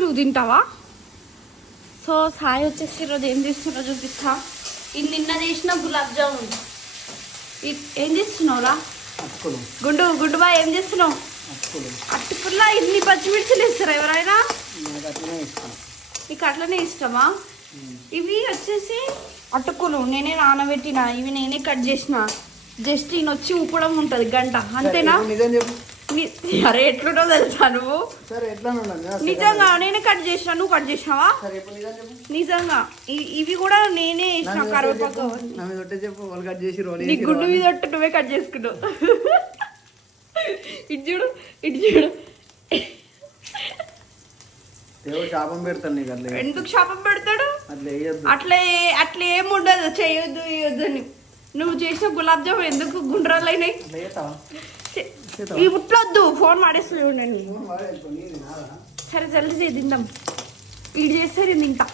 నువ్వు తింటావా? సో సాయి వచ్చేసి ఈరోజు ఏం చేస్తున్నా చూపిస్తా. ఇది నిన్న చేసిన గులాబ్ జామున్. ఏం చేస్తున్నావురా గుండు బాయ్? ఏం చేస్తున్నావు? అట్టుకుల్లా ఇన్ని పచ్చిమిర్చిలు వేస్తారా ఎవరైనా? నీకు అట్లనే ఇష్టమా? ఇవి వచ్చేసి అటుకులు నేనే నానబెట్టిన, ఇవి నేనే కట్ చేసిన. జస్ట్ ఈయన వచ్చి ఊపడం ఉంటుంది గంట, అంతేనా? అరే ఎట్లుంటో తెలుసా నువ్వు? నిజంగా నేనే కట్ చేసిన, నువ్వు కట్ చేసినావా? నిజంగా ఇవి కూడా నేనే వేసిన. కరివేపాకు నీ గుడ్డు మీద ఒట్టు నువ్వే కట్ చేసుకున్నావు. ఇటు చూడు, ఇటు చూడు. ఎందుకు శాపం పెడతాడు? అట్లా ఏముండదు, చేయొద్దు వేయొద్దు అని. నువ్వు చేసిన గులాబ్ జామున్ ఎందుకు గుండ్రాలు అయినాయి? ఈ ముట్లొద్దు, ఫోన్ వాడేస్తూ ఉండండి. సరే జల్దీ తిందాం. ఇది చేస్తే నేను తింటా.